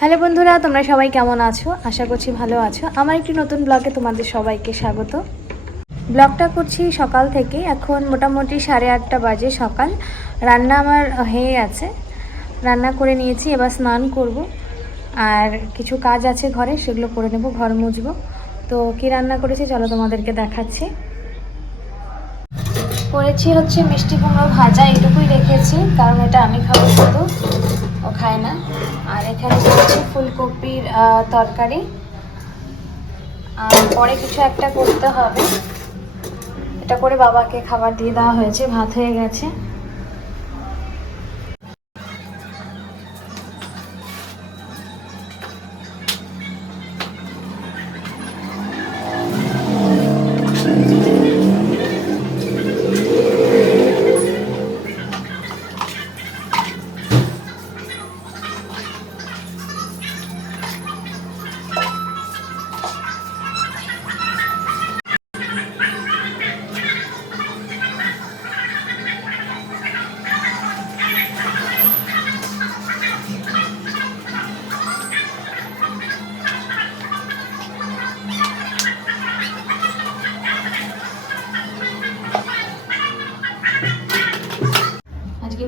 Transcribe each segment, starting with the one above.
Hello বন্ধুরা, তোমরা সবাই কেমন আছো? আশা করছি ভালো আছো। আমার একটি নতুন ব্লগে তোমাদের সবাইকে স্বাগত। ব্লগটা করছি সকাল থেকে, এখন মোটামুটি সাড়ে আটটা বাজে সকাল। রান্না আমার হয়ে আছে রান্না করে নিয়েছি, এবার স্নান করব। আর কিছু কাজ আছে ঘরে, সেগুলো করে নেব, ঘর মুছবো। তো কি রান্না করেছি চলো তোমাদেরকে দেখাচ্ছি। করেছি হচ্ছে মিষ্টি কুমড়ো ভাজা এটুকুই রেখেছি, কারণ এটা আমি খাব শুধু। খায় না। আর এখানে হচ্ছে ফুলকপির তরকারি। আর পরে কিছু একটা করতে হবে। এটা করে বাবাকে খাবার দিয়ে দেওয়া হয়েছে, ভাত হয়ে গেছে।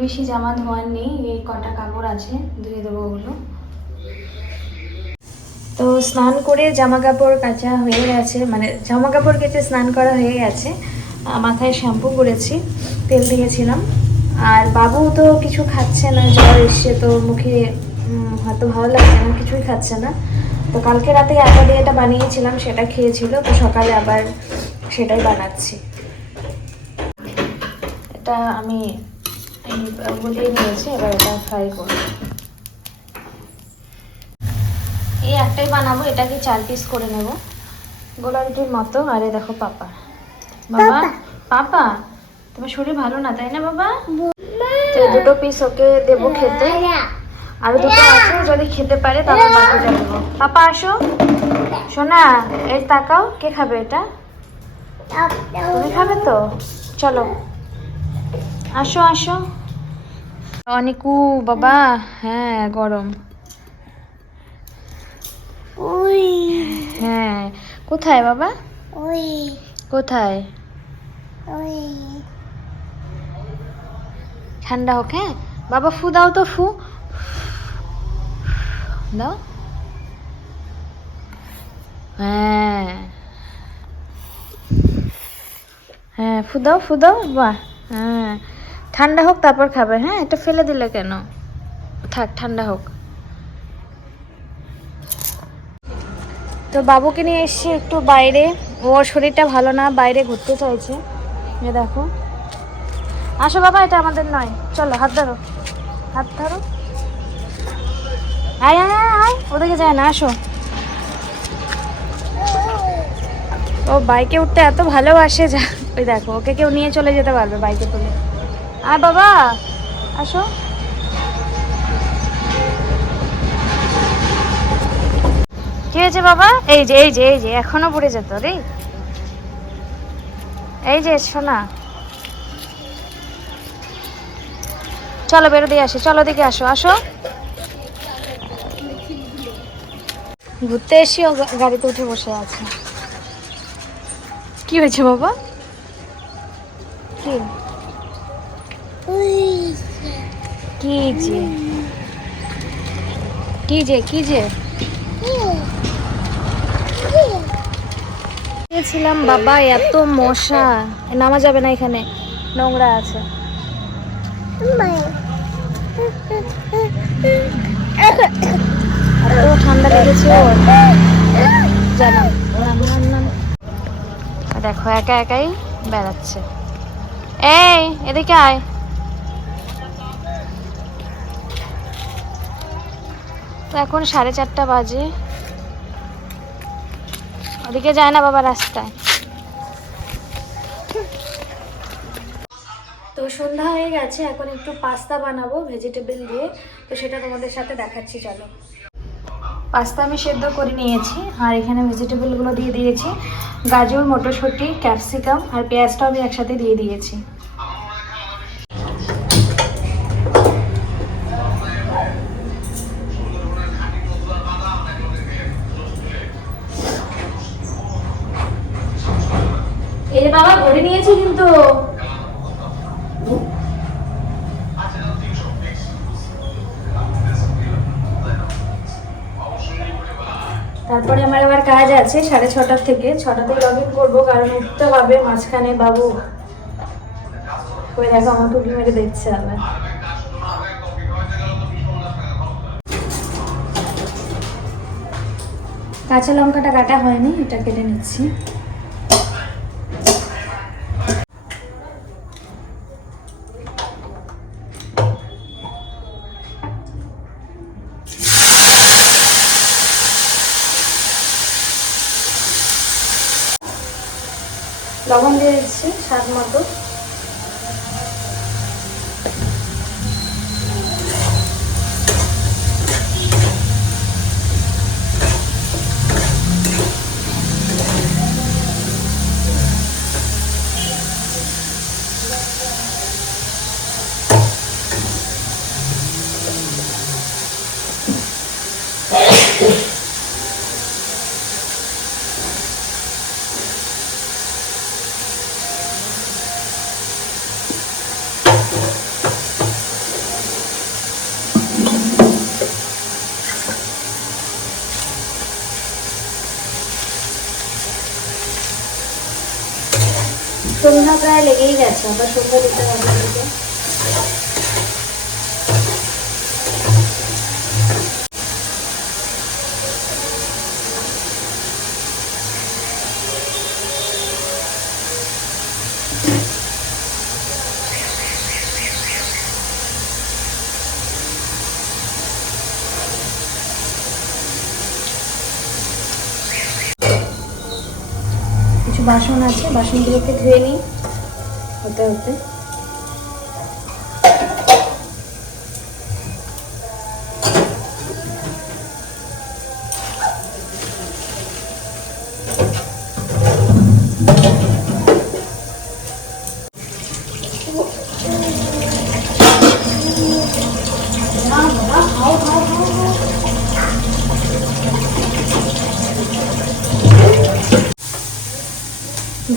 বেশি জামা ধোয়ার নেই, এই কটা কাপড় আছে, ধুয়ে দেবো ওগুলো। তো স্নান করে জামা কাপড় কাচা হয়ে গেছে মানে জামা কাপড় কেচে স্নান করা হয়ে গেছে। মাথায় শ্যাম্পু করেছি, তেল দিয়েছিলাম। আর বাবু তো কিছু খাচ্ছে না, জ্বর এসছে তো মুখে হয়তো ভালো লাগছে না, কিছুই খাচ্ছে না। তো কালকে রাতে আটা দিয়ে এটা বানিয়েছিলাম, সেটা খেয়েছিল, তো সকালে আবার সেটাই বানাচ্ছি। এটা আমি গুলিয়ে নিয়েছি এবার এটা ফ্রাই করব। এই একটাই বানাবো এটাকে চার পিস করে নেব। গোলারুটির মতো আরে দেখো পাপা। বাবা পাপা। তোমার শরীর ভালো না তাই না বাবা? তো দুটো পিস ওকে দেবো খেতে। আর দুটো আছে যদি খেতে পারে তাহলে বাকিটা দেবো পাপা আসো। শোনা এই তাকাও কে খাবে এটা? তুমি খাবে তো? চলো। আসো আসো। অনিকু বাবা হ্যাঁ গরম। ওই। হ্যাঁ কোথায় বাবা? ওই। কোথায়? ওই। ঠান্ডা হোক হ্যাঁ। বাবা ফু দাও তো ফু। দাও। হ্যাঁ। হ্যাঁ ফু দাও ফু দাও বাহ। হ্যাঁ। ঠান্ডা হোক তারপর খাবে। হ্যাঁ এটা ফেলে দিলে কেন? থাক ঠান্ডা হোক। তো বাবুকে নিয়ে এসছি একটু বাইরে। ওর শরীরটা ভালো না বাইরে ঘুরতে চাইছে। এ দেখো। আসো বাবা এটা আমাদের নয়। চলো হাত ধরো। হাত ধরো। আয় আয় আয়, আয়। ওদিকে যায় না আসো। ও বাইকে উঠতে এত ভালোবাসে যা ওই দেখো ওকে কেউ নিয়ে চলে যেতে পারবে বাইকে তুলে আয় বাবা, আসো। কি হয়েছে বাবা? এই যে এই যে এই যে, এখনও পড়ে যেত রে। এই যে শোনা চলো বেরো দিয়ে আসি, চলো দিকে আসো আসো। ঘুরতে এসে ও গাড়িতে উঠে বসে আছে। কি হয়েছে বাবা? কি? কি যে? কি যে কি যে? ছিলাম বাবা, এত মশা। নামা যাবে না এখানে, নোংরা আছে। এত ঠান্ডা লেগেছে জানাম নাম নাম নাম। দেখো, একা একাই বেড়াচ্ছে। এই, এদিকে আয়। তো এখন সাড়ে চারটা বাজে। ওদিকে যায় না বাবা রাস্তায়। তো সন্ধ্যা হয়ে গেছে এখন একটু পাস্তা বানাবো ভেজিটেবল দিয়ে। তো সেটা তোমাদের সাথে দেখাচ্ছি চলো। পাস্তা আমি সেদ্ধ করে নিয়েছি আর এখানে ভেজিটেবলগুলো দিয়ে দিয়েছি। গাজর মটরশুঁটি ক্যাপসিকাম আর পেঁয়াজটাও আমি একসাথে দিয়ে দিয়েছি। ধরে নিয়েছে কিন্তু। তারপরে আমার আবার কাজ আছে, সাড়ে ছটার থেকে। ছটাতে লগ ইন করব, কারণ উঠতে হবে, মাঝখানে বাবু। ওই দেখো, আমার টুকি মেরে দেখছে আবার। কাঁচা লঙ্কাটা কাটা হয়নি, এটা কেটে নিচ্ছি। লবণ দিয়ে দিচ্ছি স্বাদ মতো সন্ধ্যা প্রায় লেগেই গেছে আবার সন্ধ্যা দিতে হবে বাসন আছে বাসনগুলোকে ধুয়ে নিই। হতে হতে।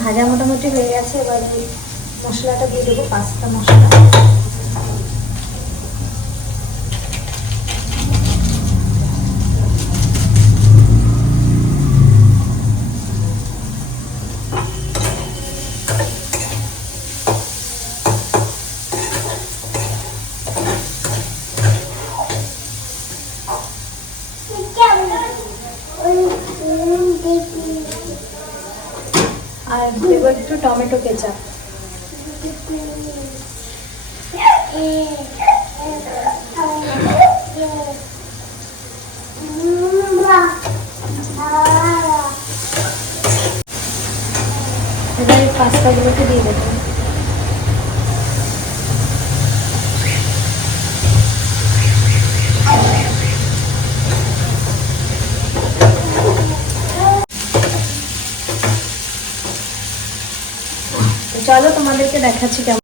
ভাজা মোটামুটি হয়ে গেছে এবার মশলাটা দিয়ে দেবো পাস্তা মশলা। আর দেবো একটু টমেটো কেচাপ। এবার এই পাস্তাগুলোকে দিয়ে দেবো চলো তোমাদেরকে দেখাচ্ছি কেমন।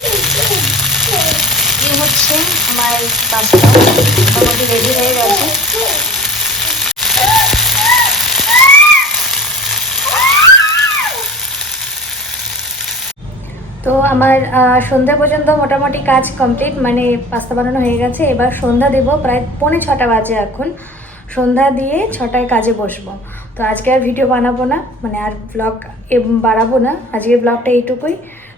এই হচ্ছে আমার পাস্তা মোটামুটি রেডি হয়ে গেছে। তো আমার সন্ধ্যা পর্যন্ত মোটামুটি কাজ কমপ্লিট মানে পাস্তা বানানো হয়ে গেছে। এবার সন্ধ্যা দেবো প্রায় পৌনে ছটা বাজে এখন। সন্ধ্যা দিয়ে ছটায় কাজে বসবো। তো আজকে আর ভিডিও বানাবো না মানে আর ব্লগ বাড়াবো না। আজকের ব্লগটা এইটুকুই।